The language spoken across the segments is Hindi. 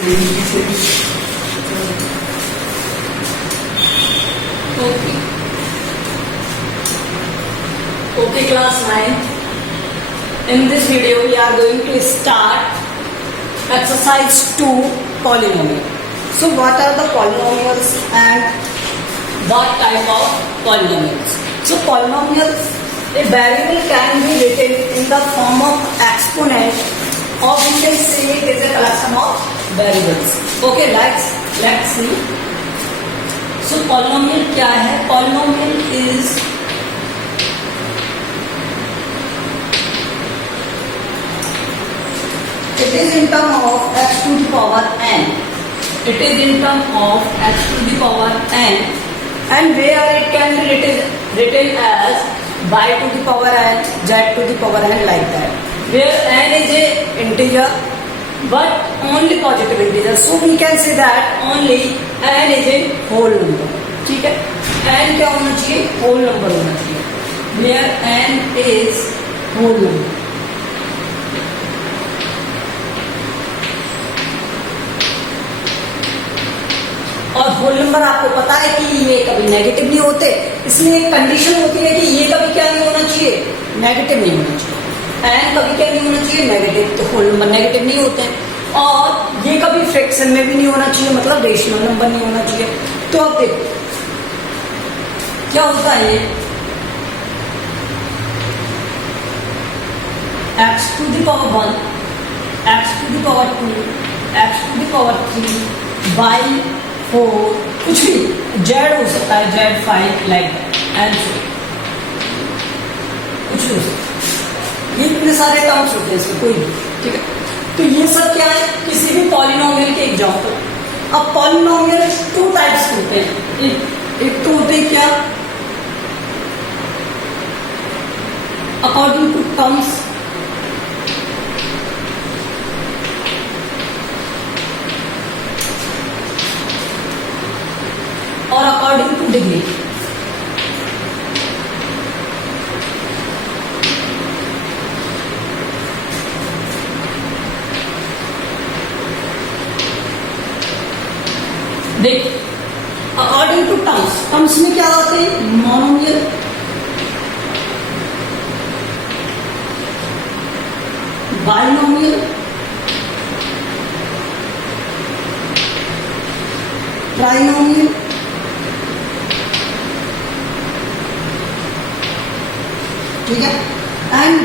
Okay, class 9. In this video, we are going to start exercise 2, polynomial. So, what are the polynomials and what type of polynomials? So, polynomials, a variable can be written in the form of exponent, or we can say it is a collection of variables. Okay, let's see. So, polynomial क्या है? Polynomial is it is in term of x to the power n. It is in term of x to the power n, and where it can be written as y to the power n, z to the power n, like that. Where n is a integer, but only positive integer. So we can say that only n is a whole number. ठीक है? n क्या होना चाहिए? whole number होना चाहिए. Where n is whole number. और होल नंबर आपको पता है कि ये कभी नेगेटिव नहीं होते, इसलिए एक कंडीशन होती है कि ये कभी क्या नहीं होना चाहिए? नेगेटिव नहीं होना चाहिए. एन कभी क्या नहीं होना चाहिए? नेगेटिव. तो होल नंबर नेगेटिव नहीं होते हैं. और ये कभी फ्रैक्शन में भी नहीं होना चाहिए, मतलब रेशनल नंबर नहीं होना चाहिए. तो अब देखो क्या होता है. ये x to the power 1, x to the power 2, x to the power 3, by 4, कुछ भी जेड हो सकता है, जेड 5, लाइक एंड कुछ भी हो सकता है. ये इतने सारे टर्म्स होते हैं इसमें, कोई भी. ठीक है? तो ये सब क्या है? किसी भी पॉलिनोमियल के एग्जांपल. अब पॉलिनोमियल 2 टाइप्स होते हैं. एक तो होते हैं क्या? अकॉर्डिंग टू टर्म्स, और अकॉर्डिंग टू डिग्री. देख, अकॉर्डिंग टू टर्म्स, टर्म्स में क्या होते हैं? मोनोमियल, बाइनोमियल, ट्राइनोमियल, ठीक है, एंड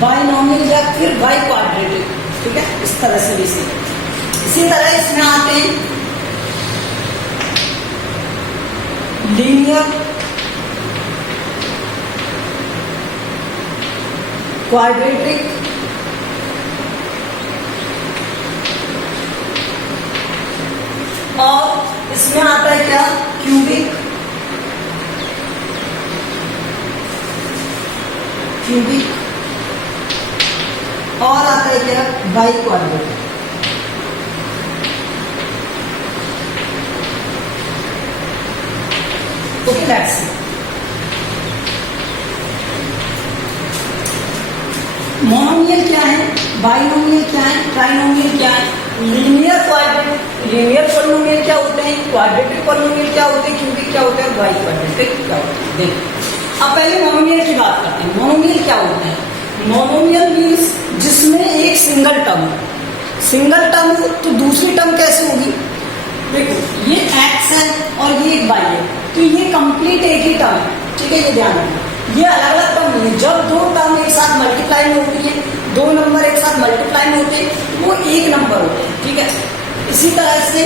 बाइनोमियल या फिर बाई क्वाड्रेटिक. ठीक है? इस तरह से भी इसी तरह इसमें आते हैं लीनियर, क्वाड्रेटिक, और इसमें आता है क्या? क्यूबिक, और आता है क्या? By quadratic. Okay, let's see. Monomial क्या है? बाइनोमियल क्या है? ट्राइनोमियल क्या है? लीनियर पॉलिनोमियल क्या होते हैं? क्वाड्रेटिक पॉलिनोमियल क्या होते हैं? क्यूबिक क्या होते हैं? बाई क्वाड्रेटिक क्या होते हैं? देखिए, अब पहले मोनोमियल की बात करते हैं. मोनोमियल क्या होते हैं? मोनोमियल मीन्स जिसमें एक सिंगल टर्म हो. तो दूसरी टर्म कैसे होगी? देखो, ये एक्स है और ये एक वाई है, तो ये कंप्लीट एक ही टर्म है. ठीक है? ये ध्यान रखना, ये अलग अलग टर्म नहीं है. जब दो टर्म एक साथ मल्टीप्लाई में होती है, दो नंबर एक साथ मल्टीप्लाई में होते हैं, वो एक नंबर होते हैं. ठीक है? इसी तरह से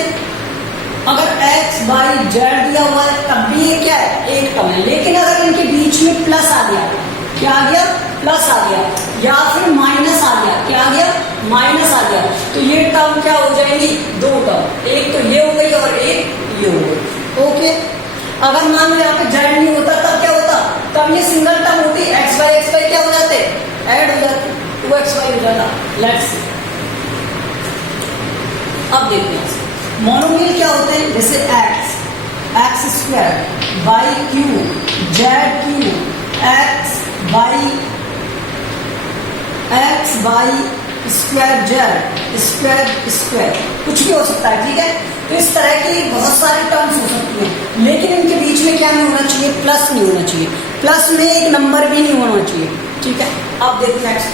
अगर एक्स वाई जेड दिया हुआ है, तब भी ये क्या है? एक टर्म है. लेकिन अगर इनके बीच में प्लस आ गया, क्या आ गया? प्लस आ गया, या फिर माइनस आ गया. क्या आ गया? माइनस आ गया. तो ये टर्म क्या हो जाएंगी? दो टर्म. एक तो ये हो गई और एक ये हो गई. ओके? अगर मान लो यहाँ पे जेड नहीं होता, तब क्या होता? तब ये सिंगल टर्म होती. एक्स वाई क्या हो जाते? ऐड हो जाते, 2xy हो जाता. Let's see. अब देखते हैं मोनोमियल क्या होते हैं. जैसे x square, y cube, z cube, x y square z square square कुछ भी हो सकता है, ठीक है। तो इस तरह की बहुत सारे टर्म्स हो सकती हैं, लेकिन इनके बीच में क्या नहीं होना चाहिए, प्लस नहीं होना चाहिए, प्लस में एक नंबर भी नहीं होना चाहिए, ठीक है। अब देखो नेक्स्ट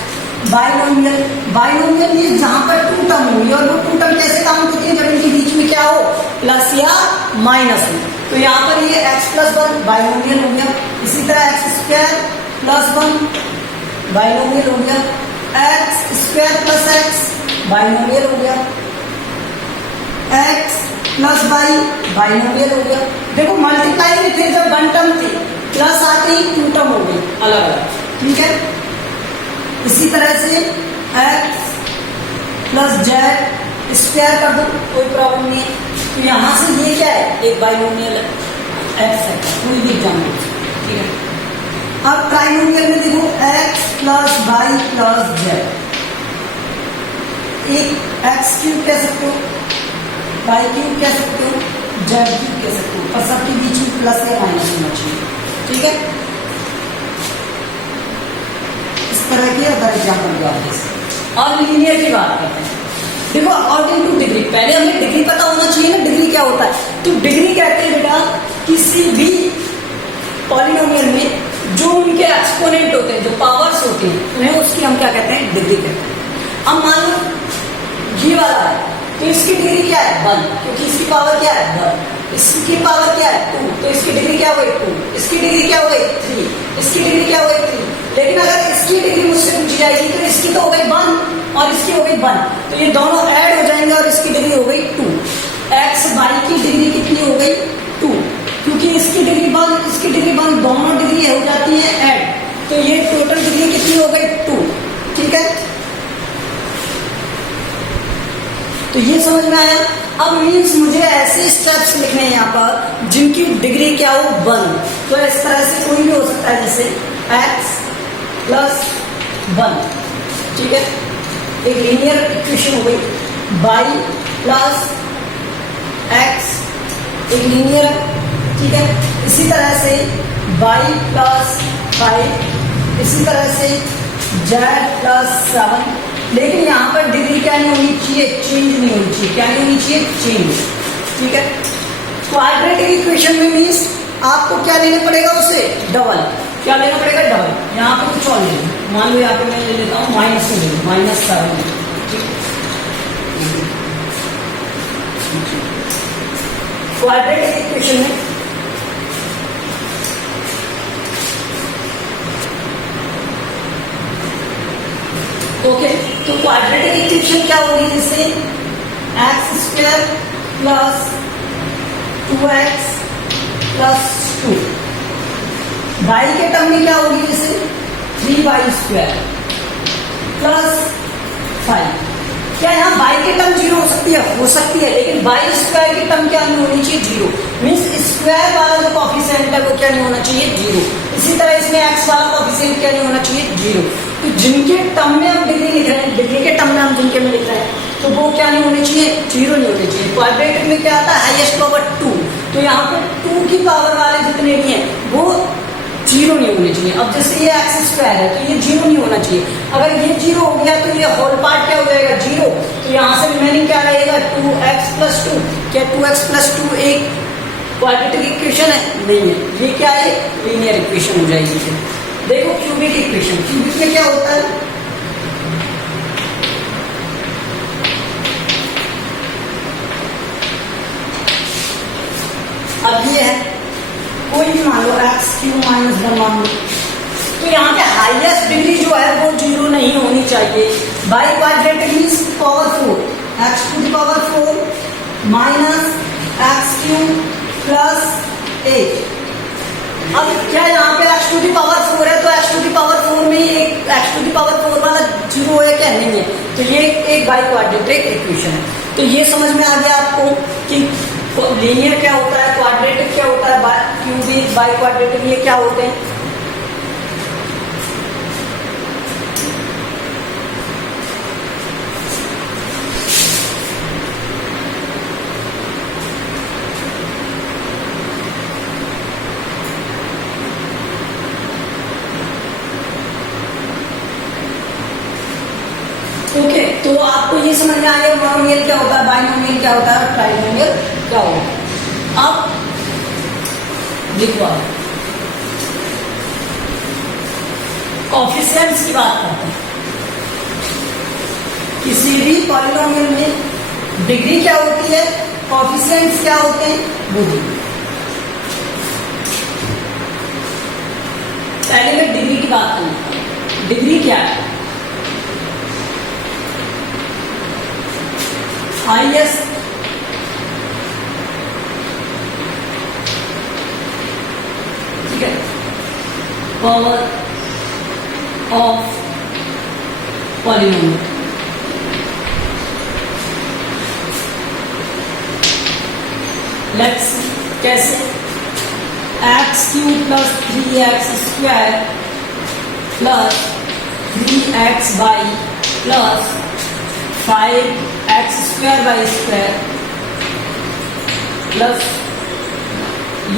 बाइनोमियल। बाइनोमियल मींस जहां पर टू टर्म होगी, और वो टू टर्म कैसे काउंट होती है, जब इनके बीच में क्या हो, प्लस या माइनस हो। तो यहाँ पर ये x+1 बाइनोमियल हो गया, इसी तरह x² + 1 बाइनोमियल हो गया, x² + x बाइनोमियल हो गया, x + y बाइनोमियल हो गया। देखो मल्टीप्लाई में थे जब वन टर्म थी, प्लस आते ही टू टर्म हो गई अलग अलग, ठीक है। इसी तरह से x + z² कर दो, कोई प्रॉब्लम नहीं है। तो यहाँ से ये क्या है, एक बाइनोमियल है, x है, कोई भी एग्जाम्पल, ठीक है। अब ट्राइनोमियल में देखो x + y + z, एक x³ कह सकते हो, y³ कह सकते हो, z³ कह सकते हो, पर सबके बीच में प्लस या माइनस होना चाहिए, ठीक है। इस तरह के अदर एग्जाम्पल आप देख सकते हैं। और लीनियर की बात करते हैं। देखो अकॉर्डिंग टू डिग्री, पहले हमें डिग्री पता होना चाहिए ना, डिग्री क्या होता है। तो डिग्री कहते हैं बेटा किसी भी पॉलिनोमियल में जो उनके एक्सपोनेंट होते हैं, जो पावर्स होते हैं, उन्हें उसकी हम क्या कहते हैं, डिग्री कहते हैं। अब मान लो ये वाला है, तो इसकी डिग्री क्या है, 1, क्योंकि इसकी पावर क्या है 1, इसकी पावर क्या है 2, तो इसकी डिग्री क्या हो गई 2, इसकी डिग्री क्या हो गई 3, इसकी डिग्री क्या हो गई 3। लेकिन अगर इसकी डिग्री मुझसे पूछी जाएगी तो इसकी तो हो गई 1 और इसकी हो गई 1, तो ये दोनों ऐड हो जाएंगे और इसकी डिग्री हो गई 2। x y की डिग्री कितनी हो गई 2, क्योंकि इसकी डिग्री 1 इसकी डिग्री 1, दोनों डिग्री हो जाती है ऐड, तो ये टोटल डिग्री कितनी हो गई 2, ठीक है। तो ये समझ में आया। अब मीन्स मुझे ऐसे स्टेप्स लिखने हैं यहाँ पर जिनकी डिग्री क्या हो 1, तो इस तरह से कोई भी हो सकता है, जैसे x + 1, ठीक है, एक लीनियर इक्वेशन हो गई, y + x एक लीनियर है, ठीक है। इसी तरह से y + 5, इसी तरह से z + 7, लेकिन यहाँ पर डिग्री क्या नहीं होनी चाहिए, चेंज नहीं होनी चाहिए, क्या नहीं होनी चाहिए, चेंज, ठीक है। क्वाड्रेटिक इक्वेशन में मीन्स आपको क्या लेना पड़ेगा, उसे डबल, क्या लेना पड़ेगा, डबल। यहाँ पे कुछ और ले, मान लो यहाँ पे मैं ले लेता हूँ -7, ठीक है। क्वाड्रेटिक इक्वेशन में ओके, तो क्वाड्रेटिक इक्वेशन क्या होगी, जैसे x² + 2x + 2, y के टर्म में क्या होगी, जैसे 3y² + 5। क्या यहाँ y की टर्म 0 हो सकती है, हो सकती है, लेकिन y² की टर्म क्या नहीं होनी चाहिए, 0। मीन्स स्क्वायर वाला जो कॉफिशिएंट है वो क्या नहीं होना चाहिए, 0। इसी तरह इसमें x वाला कॉफिशिएंट क्या नहीं होना चाहिए, 0। तो जिनके टर्म में हम डिग्री लिख रहे हैं, डिग्री के टर्म में हम जिनके में लिख रहे हैं, तो वो क्या नहीं होने चाहिए, 0 नहीं होने चाहिए। क्वाड्रेटिक में क्या आता है, हाईएस्ट पावर 2, तो यहाँ पे 2 की पावर वाले जितने भी हैं वो 0 नहीं होने चाहिए। अब जैसे ये x² है तो ये 0 नहीं होना चाहिए, अगर ये 0 हो गया तो ये होल पार्ट क्या हो जाएगा, 0। तो यहाँ से रिमेनिंग क्या रहेगा, 2x + 2। क्या 2x + 2 एक क्वाड्रेटिक इक्वेशन है, नहीं है, ये क्या है, लीनियर इक्वेशन हो जाएगी। देखो क्यूबिक इक्वेशन, क्यूबिक में क्या होता है, अब ये है, कोई भी मान लो x³ - 1 मान लो, तो यहाँ पे हाईएस्ट डिग्री जो है वो 0 नहीं होनी चाहिए। By quadratic means power 4, x⁴ - x³ + 8। अब क्या यहाँ पे x⁴ है, तो x⁴ में एक x⁴ वाला 0 है क्या, नहीं है, तो ये एक बाई क्वाड्रेटिक इक्वेशन है। तो ये समझ में आ गया आपको कि लीनियर क्या होता है, क्वाड्रेटिक क्या होता है, क्यूबिक, बाई क्वाड्रेटिक, ये क्या होते हैं। ओके, ये समझ में आ गया मोनोमियल क्या होता है, बाइनोमियल क्या होता है, ट्राइनोमियल क्या होता है। अब देखो आप कोएफिशिएंट्स की बात करते हैं। किसी भी पॉलिनोमियल में डिग्री क्या होती है, कोएफिशिएंट्स क्या होते हैं, वो देखिए। पहले मैं डिग्री की बात करूँ। डिग्री क्या है, हाईएस्ट ठीक है पावर ऑफ पॉलिनोमियल। लेट्स कैसे, x cube plus 3x square plus 3x by plus 5x square by square plus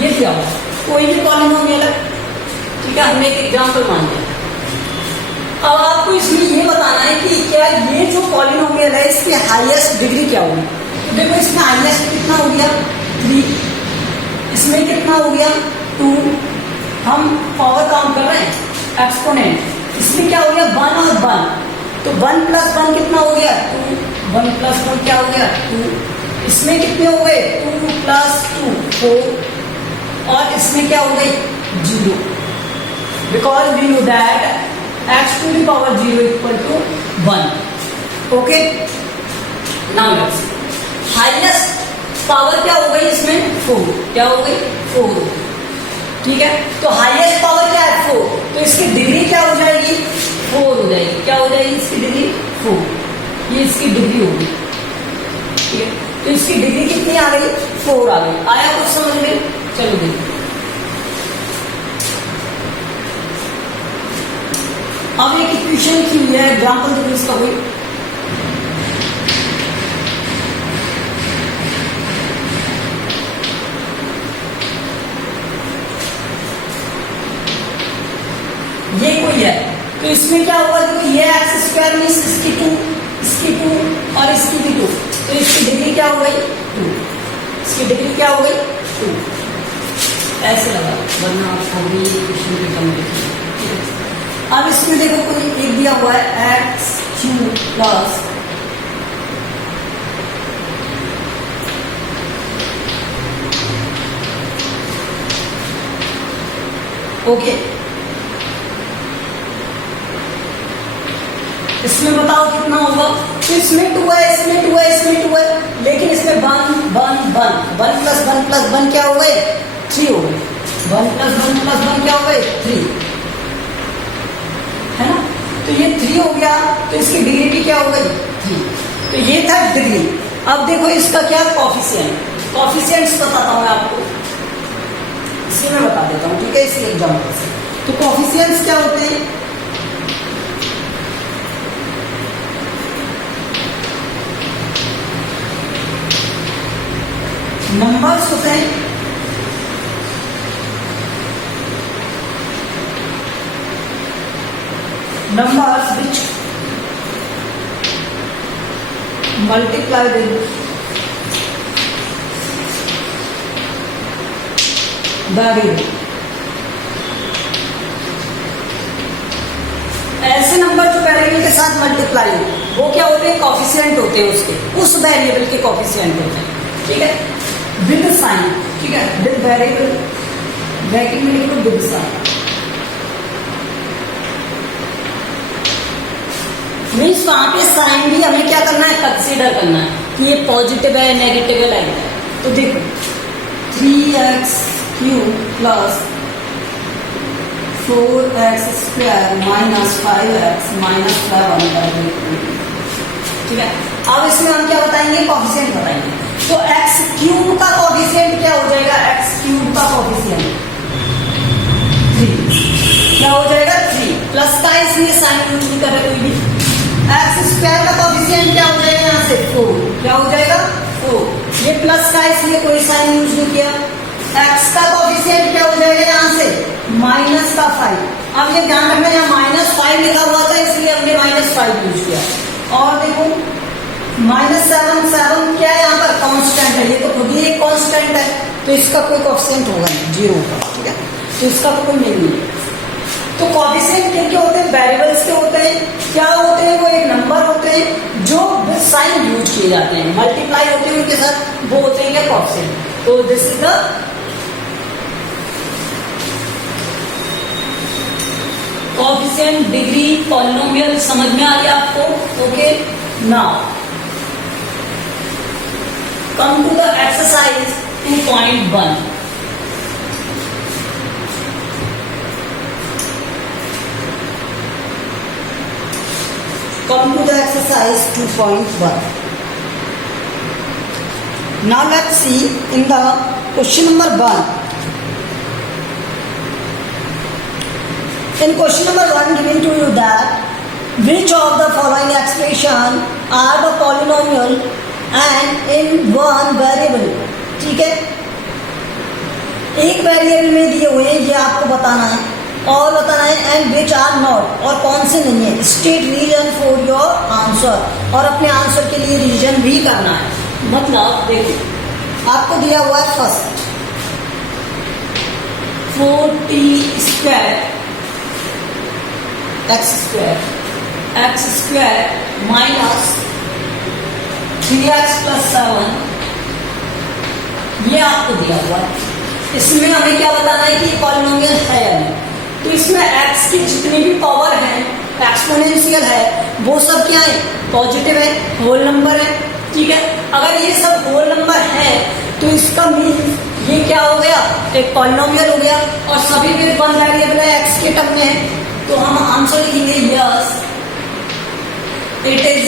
ये क्या होगा, कोई भी पॉलिनोमियल है, ठीक है। हमने एक एग्जाम्पल मान लिया। अब आपको इसमें ये बताना है कि क्या ये जो पॉलिनोमियल है इसकी हाईएस्ट डिग्री क्या होगी। तो देखो इसमें हाईएस्ट कितना हो गया 3, इसमें कितना हो गया 2, हम पावर काउंट कर रहे हैं एक्सपोनेंट, इसमें क्या हो गया 1 और 1, तो 1 प्लस 1 कितना हो गया 2, 1 प्लस 1 क्या हो गया 2, इसमें कितने हो गए 2 प्लस 2 4, और इसमें क्या हो गई 0, because we know that x to the power 0 equal to 1। Okay, now let's highest power क्या हो गई इसमें 4, क्या हो गई 4, ठीक है। तो हाईएस्ट पावर क्या है 4, तो इसकी डिग्री क्या हो जाएगी 4 हो जाएगी। क्या हो जाएगी इसकी डिग्री 4, ये इसकी डिग्री होगी, ठीक है। तो इसकी डिग्री कितनी आ गई 4 आ गई। आया कुछ समझ में, चलो देखिए। अब एक इक्वेशन की है, एग्जाम्पल देखो इसका कोई, ये कोई है, तो इसमें क्या होगा देखो, ये एक्स स्क्वायर मीन्स इसकी 2 और इसकी भी 2, तो इसकी डिग्री क्या हो गई 2, इसकी डिग्री क्या हो गई 2, ऐसे लगा, वरना आपको भी इक्वेशन की कम दिखेगी। अब इसमें देखो कोई एक दिया हुआ है एक्स क्यूब प्लस ओके, इसमें बताओ कितना होगा। तो इसमें 2 है, इसमें 2 है, इसमें 2 है, लेकिन इसमें 1 प्लस 1 प्लस 1 क्या हो गए 3 हो गए, 1 प्लस 1 प्लस 1 क्या हो गए 3, है ना। तो ये 3 हो गया, तो इसकी डिग्री भी क्या हो गई 3, तो ये था डिग्री। अब देखो इसका क्या कोएफिशिएंट, कोएफिशिएंट्स बताता हूं मैं आपको, इसी में बता देता हूं, ठीक है, इसी एग्जांपल से। तो कोएफिशिएंट्स क्या होते हैं, नंबर्स होते हैं numbers which multiply with variable। ऐसे नंबर जो वेरिएबल के साथ मल्टीप्लाई हो वो क्या होते हैं, कोएफिशिएंट होते हैं, उसके उस वेरिएबल के कोएफिशिएंट होते हैं, ठीक है, विद साइन, ठीक है, विद वेरिएबल ब्रैकेट में लिखो विद साइन, मीन्स वहां पे साइन भी हमें क्या करना है कंसीडर करना है कि ये पॉजिटिव है नेगेटिव है लाइक है। तो देखो 3x cube plus 4x square minus 5x minus 7, ठीक है। अब इसमें हम क्या बताएंगे, कोएफिशिएंट बताएंगे। तो x क्यूब का कोएफिशिएंट क्या हो जाएगा, x क्यूब का कोएफिशिएंट 3 क्या हो जाएगा 3, प्लस का इसलिए साइन यूज नहीं कर रहे कोई भी। एक्स स्क्वायर का कोएफिशिएंट क्या हो जाएगा यहाँ से 4, क्या हो जाएगा 4, ये प्लस का इसलिए कोई साइन यूज नहीं किया। एक्स का कोएफिशिएंट क्या हो जाएगा यहाँ से माइनस का 5। अब ये ध्यान रखना यहाँ -5 लिखा हुआ था इसलिए हमने -5 यूज किया। और देखो -7 7 क्या है यहाँ पर कांस्टेंट है, ये तो खुद ही एक कांस्टेंट है, तो इसका कोई कोएफिशिएंट होगा नहीं, 0 होगा, ठीक है, तो इसका तो कोई मीनिंग नहीं है। तो कोएफिशिएंट क्या होते हैं, वेरिएबल्स के होते हैं, क्या होते हैं, वो एक नंबर होते हैं जो विद साइन यूज किए जाते हैं, मल्टीप्लाई होते हैं उनके साथ, वो होते हैं क्या कोएफिशिएंट। तो this is the coefficient, degree, polynomial, समझ में आ गया आपको। Okay, now come to the exercise in point 1। Come to the exercise 2.1. Now let's see in the question number 1. In question number 1 given to you that which of the following expression are the polynomial and in one variable. ठीक है, एक वेरिएबल में दिए हुए हैं, ये आपको बताना है और बताना है एंड विच आर नॉट, और कौन से नहीं है। State reason for your answer, और अपने आंसर के लिए रीजन भी करना है। मतलब देखो आपको दिया हुआ है first 4t² x² minus 3x + 7, ये आपको दिया हुआ है। इसमें हमें क्या बताना है कि पॉलिनोमियल है या नहीं। तो इसमें x की जितनी भी पावर है, एक्सपोनेंशियल है, वो सब क्या है, पॉजिटिव है, होल नंबर है, ठीक है। अगर ये सब होल नंबर है तो इसका मीन ये क्या हो गया, एक पॉलिनोमियल हो गया, और सभी फिर वन वेरिएबल है, x के टर्म में है, तो हम आंसर लिखेंगे yes it is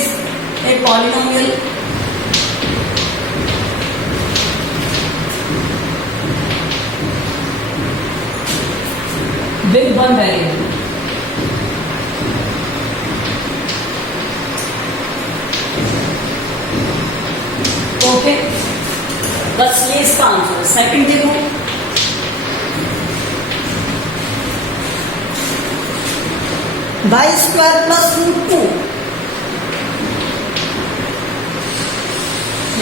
a polynomial with one variable। Okay, बस ये इसका आंसर है। सेकंड देखो, y² + √2।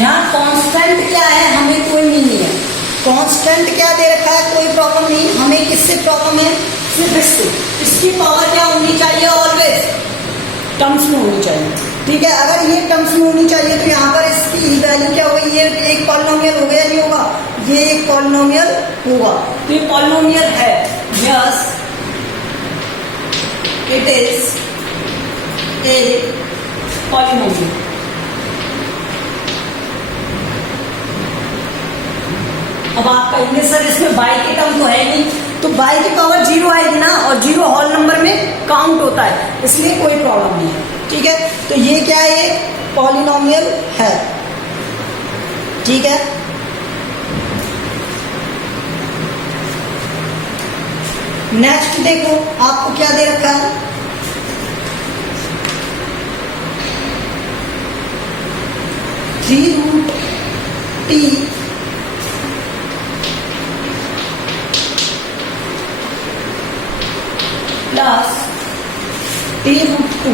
यहाँ कांस्टेंट क्या है, हमें कोई नहीं है। कांस्टेंट क्या दे रखा है, कोई प्रॉब्लम नहीं। हमें किससे प्रॉब्लम है, सिर्फ इससे। इसकी पावर क्या होनी चाहिए, ऑलवेज टर्म्स में होनी चाहिए, ठीक है। अगर ये टर्म्स में होनी चाहिए तो यहाँ पर इसकी वैल्यू क्या होगी, ये एक पॉलिनोमियल हो गया, नहीं होगा, ये एक पॉलिनोमियल होगा। तो ये पॉलिनोमियल है, yes it is a polynomial. अब आप कहेंगे सर इसमें बाई की टर्म तो है नहीं, तो बाई की पावर 0 आएगी ना, और 0 होल नंबर में काउंट होता है, इसलिए कोई प्रॉब्लम नहीं है, ठीक है। तो ये क्या है, पॉलिनोमियल है, ठीक है। नेक्स्ट देखो आपको क्या दे रखा है, √t प्लस t√2।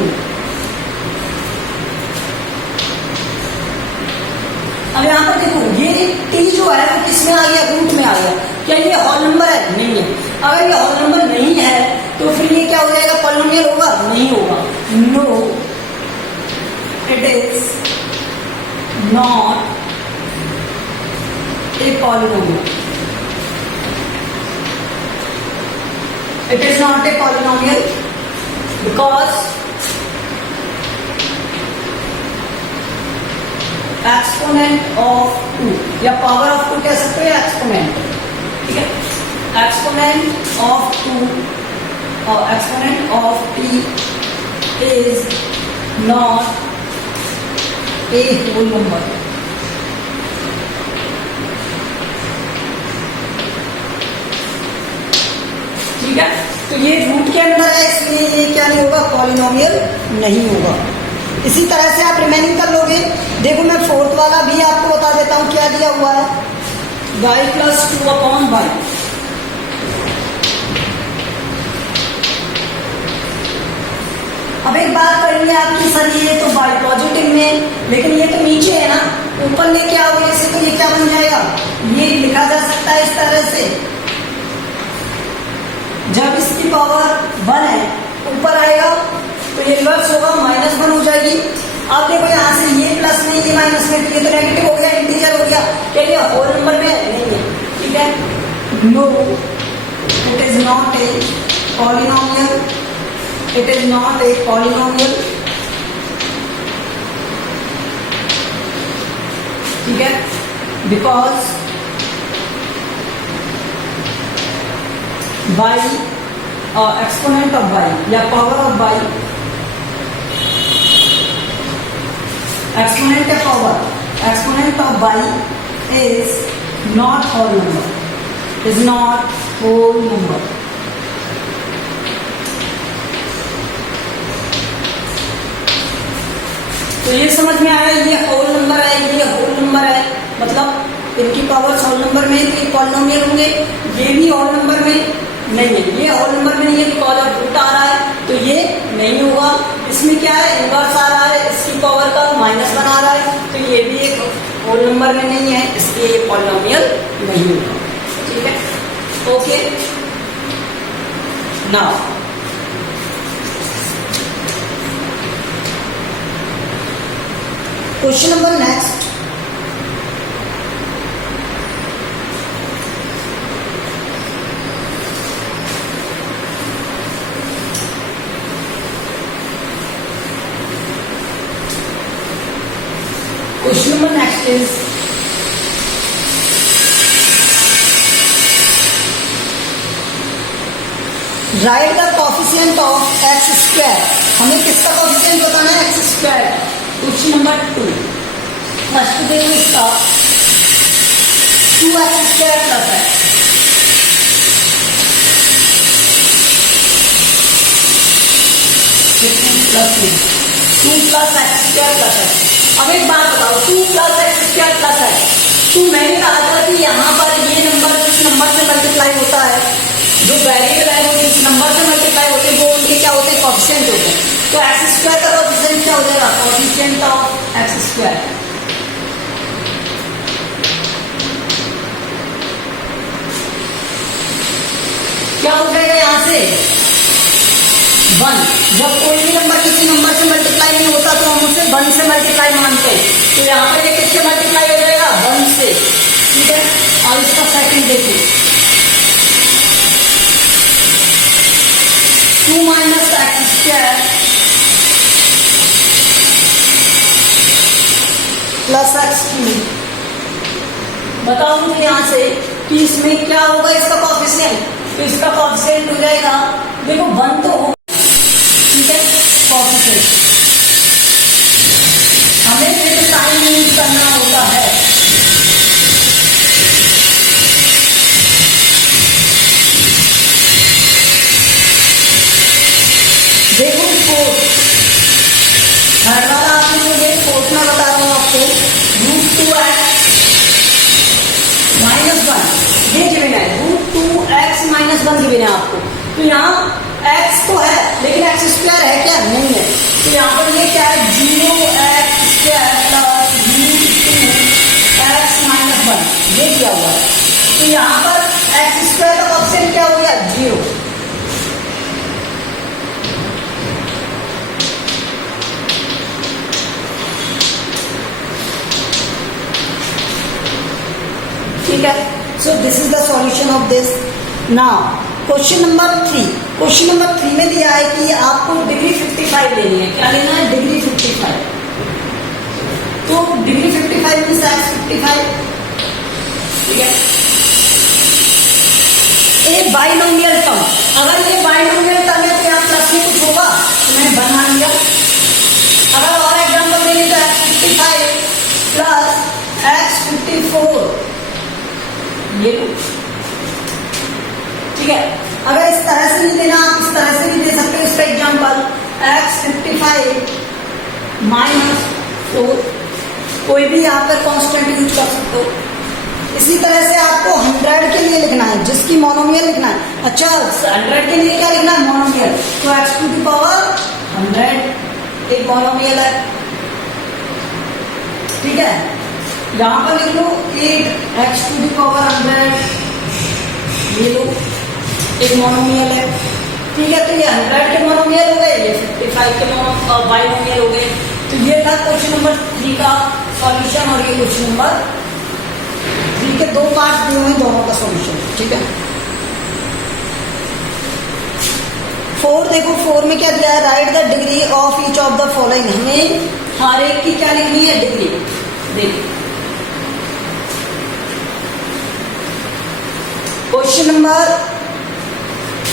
अब यहाँ पर देखो ये t जो है वो किसमें आ गया, रूट में आ गया। क्या ये होल नंबर है, नहीं है। अगर ये होल नंबर नहीं है तो फिर ये क्या हो जाएगा, पॉलिनोमियल होगा, नहीं होगा। No it is not a polynomial, it is not a polynomial because exponent of 2 या power of 2 कह सकते हो, exponent, ठीक है। exponent of 2 or exponent of t is not a whole number। ठीक है, तो ये रूट के अंदर है, इसलिए ये क्या नहीं होगा, पॉलिनोमियल नहीं होगा। इसी तरह से आप रिमेनिंग कर लोगे। देखो मैं फोर्थ वाला भी आपको बता देता हूं, क्या दिया हुआ है, y + 2/y। अब एक बात करेंगे आपकी, सर ये तो बाई पॉजिटिव में, लेकिन ये तो नीचे है ना, ऊपर लेके आओगे इसे तो ये क्या बन जाएगा, ये लिखा जा सकता है इस तरह से, जब इसकी पावर 1 है ऊपर आएगा तो ये रिवर्स होगा, -1 हो जाएगी। आप देखो यहाँ से ये प्लस नहीं ये माइनस में, तो ये तो नेगेटिव हो गया, इंटीजर हो गया, क्या ये होल नंबर में नहीं है, ठीक है। No, it is not a polynomial, it is not a polynomial, ठीक है, because by exponent of by या power of by, exponent of power, exponent of y is not whole number, is not whole number. तो ये समझ में आया, ये होल नंबर है, ये होल नंबर है, मतलब इनकी पावर्स होल नंबर में है तो ये पॉलिनोमियल होंगे, ये भी होल नंबर में नहीं है, ये होल नंबर में नहीं है बिकॉज ऑफ रूट आ रहा है तो ये नहीं होगा। इसमें क्या है, इनवर्स आ रहा है, इसकी पावर का -1 आ रहा है तो ये भी एक होल नंबर में नहीं है, इसलिए ये पॉलिनोमियल नहीं होगा, ठीक है। Okay, now question number next, question number next is write the coefficient of x square, हमें किसका coefficient बताना है, x square। Question number 2, first देखो इसका 2x square प्लस है, plus 2 plus x square plus है। अब एक बात बताओ, 2 प्लस एक्स स्क्वायर प्लस है, तो मैंने कहा था कि यहाँ पर ये नंबर जिस नंबर से मल्टीप्लाई होता है, जो वेरिएबल है वो जिस नंबर से मल्टीप्लाई होते हैं वो उनके क्या होते हैं, कोएफिशिएंट होते हैं। तो एक्स स्क्वायर का कोएफिशिएंट क्या हो जाएगा, कोएफिशिएंट ऑफ एक्स स्क्वायर, क्या हो जाएगा यहाँ से 1। जब कोई भी नंबर किसी नंबर से मल्टीप्लाई नहीं होता तो हम उसे 1 से मल्टीप्लाई मानते हैं, तो यहाँ पर ये किससे मल्टीप्लाई हो जाएगा, 1 से, ठीक है। और इसका सेकंड देखिए 2 minus x square plus x cube, बताओ मुझे यहाँ से कि इसमें क्या होगा, इसका कोएफिशिएंट, तो इसका कोएफिशिएंट हो जाएगा, देखो 1 तो होगा, ठीक है, कोएफिशिएंट हमें सिर्फ साइन यूज करना होता है, देखो फोर्थ, हर वाला आप लोग फोर्थ में बता रहा हूं आपको, √2x -1 ये गिवन है, √2x -1 गिवन है आपको, तो यहाँ x तो है लेकिन एक्स स्क्वायर है क्या, नहीं है, तो यहाँ पर ये क्या है 0x स्क्वायर प्लस √2x -1 ये दिया हुआ है, तो यहाँ पर एक्स स्क्वायर का ऑप्शन क्या हो गया, 0। ठीक है, so this is the solution of this. Now question number 3, question number 3 में दिया है कि आपको डिग्री 55 लेनी है, क्या लेना है, डिग्री 55, तो डिग्री 55 मीन्स एक्स 55, ठीक है। एक बाइनोमियल टर्म, अगर ये बाइनोमियल टर्म है तो यहाँ प्लस में कुछ होगा तो मैंने बना लिया, अगर और एग्जाम्पल देंगे तो एक्स 55 प्लस एक्स 54 ये लो, ठीक है। अगर इस तरह से नहीं देना आप इस तरह से भी दे सकते हो, इसका एग्जाम्पल एक्स 55 -4, कोई भी यहाँ पर कांस्टेंट यूज कर सकते हो। इसी तरह से आपको 100 के लिए लिखना है, जिसकी मोनोमियल लिखना है, अच्छा 100 के लिए क्या लिखना है, मोनोमियल, तो x⁴ 100 एक मोनोमियल है, ठीक है। यहां पर लिख लो 8x टू द पावर 100, ये लो एक मोनोमियल है, ठीक है। तो ये 100 के मोनोमियल हो गए, ये 55 के बाइनोमियल हो गए। तो ये था क्वेश्चन नंबर 3 का सॉल्यूशन, और ये क्वेश्चन नंबर 3 के 2 पार्ट दिए हुए हैं, दोनों का सॉल्यूशन, ठीक है। 4 देखो, 4 में क्या दिया है, right the degree of each of the following. हमें हर एक की क्या लिखनी है, डिग्री। देखिए क्वेश्चन नंबर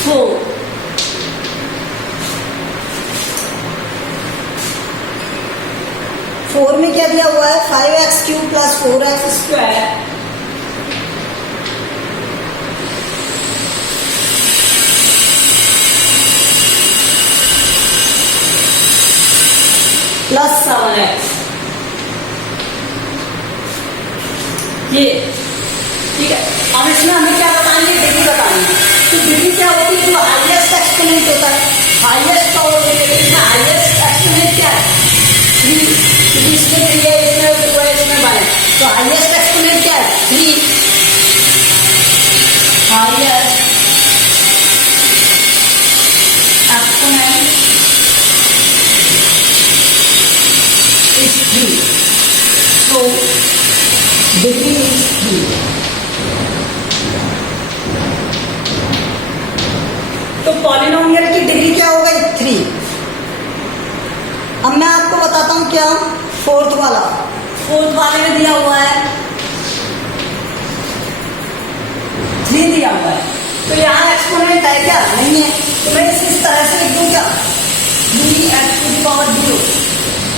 4, में क्या दिया हुआ है, 5x cube plus 4x square plus 7x, ये ठीक है। अब इसमें हमें क्या बताएंगे, डिग्री बताएंगे। तो डिग्री क्या होती है, जो हाईएस्ट एक्सपोनेंट होता है, हाईएस्ट पावर होती है, इसमें हाईएस्ट एक्सपोनेंट क्या है, 3, इसमें 3 है, इसमें 2 है, इसमें 1 है। तो हाईएस्ट एक्सपोनेंट क्या है, 3, highest exponent is 3, so degree is 3। तो पॉलिनोमियल की डिग्री क्या हो गई, 3। अब मैं आपको बताता हूं क्या, फोर्थ वाले में दिया हुआ है 3 दिया हुआ है। तो यहाँ एक्सपोनेंट है क्या, नहीं है। तो मैं इस तरह से लिख दूं क्या, 3x टू द पावर 0,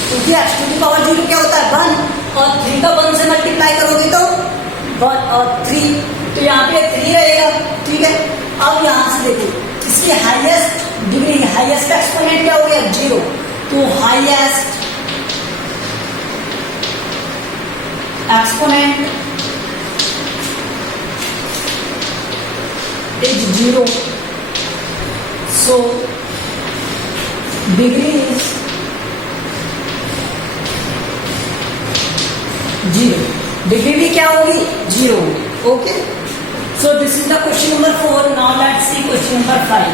क्योंकि x टू द पावर 0 क्या होता है, 1, और 3 का 1 से मल्टीप्लाई करोगे तो 1 और 3, तो यहाँ पे 3 रहेगा, ठीक है। अब यहाँ से देखो, इसकी हाईएस्ट डिग्री, हाईएस्ट एक्सपोनेंट क्या हो गया, 0। तो highest exponent is 0, so degree is 0। Degree भी क्या होगी, 0 होगी, okay. So this is the question number 4। Now let's see question number 5।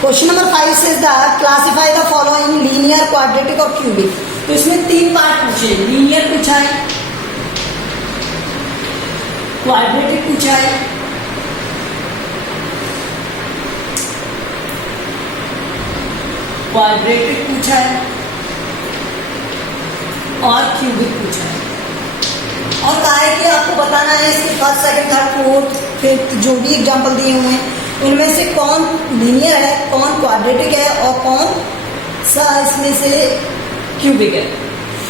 Question number 5 says that classify the following linear, quadratic और cubic। तो इसमें 3 पार्ट पूछे, लीनियर पूछा है, क्वाड्रेटिक पूछा है, और क्यूबिक पूछा है। और कहा है कि आपको बताना है इसके first, second, third, fourth, fifth जो भी एग्जाम्पल दिए हुए हैं उनमें से कौन लीनियर है, कौन क्वाड्रेटिक है, और कौन सा इसमें से क्यूबिक है।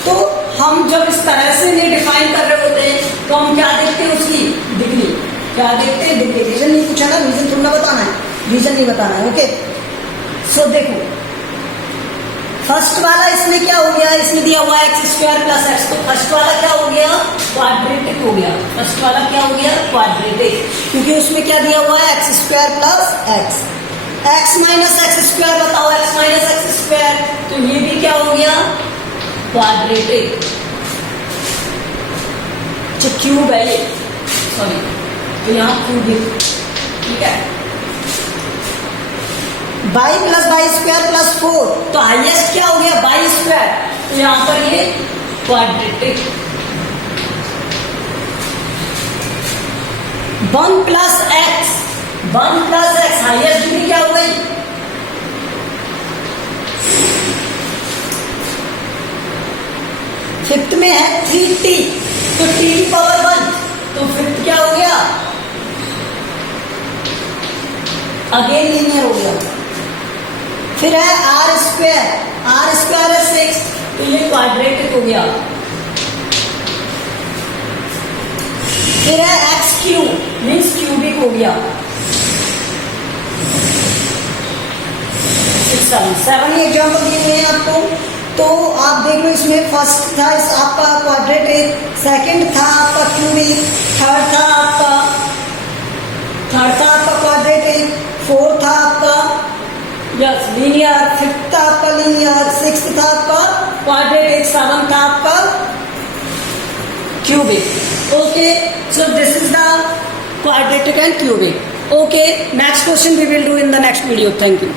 तो हम जब इस तरह से नहीं डिफाइन कर रहे होते हैं तो हम क्या देखते हैं, उसकी डिग्री। क्या देखते हैं, डिग्री। रीजन नहीं पूछा ना, रीजन थोड़ा बताना है, रीजन नहीं बताना है, ओके। सो देखो फर्स्ट वाला इसमें क्या हो गया, इसमें दिया हुआ है एक्स स्क्वायर प्लस एक्स। तो फर्स्ट वाला क्या हो गया, क्वाड्रेटिक हो गया। फर्स्ट वाला क्या हो गया, क्वाड्रेटिक, क्योंकि उसमें क्या दिया हुआ है, x square plus x. X minus x square बताओ, एक्स माइनस एक्स स्क्वायर, तो ये भी क्या हो गया, क्वाड्रेटिक। क्यूब है ये, सॉरी, तो यहाँ क्यूबिक, ठीक है। By plus by square plus 4, तो हाईएस्ट क्या हो गया, बाई स्क्वायर, तो यहां पर ये quadratic. 1 plus x, highest degree क्या हो गई, फिफ्थ में है 3t, तो t की पावर 1, तो फिफ्थ क्या हो गया, अगेन लीनियर हो गया। फिर है आर स्क्वायर है 6, तो ये क्वाड्रेटिक हो गया। फिर है एक्स क्यूब मीन्स क्यूबिक हो गया। 6, 7 7 ही एग्जाम्पल दिए हुए हैं आपको। तो आप देख लो, इसमें फर्स्ट था इस आपका क्वाड्रेटिक, सेकंड था आपका क्यूबिक, थर्ड था आपका क्वाड्रेटिक, फोर्थ था आपका यस लीनियर, फिफ्थ था आपका लीनियर, सिक्स्थ था आपका क्वाड्रेटिक, सेवंथ था आपका cubic. Okay, so this is the quadratic and cubic. Okay, next question we will do in the next video. Thank you.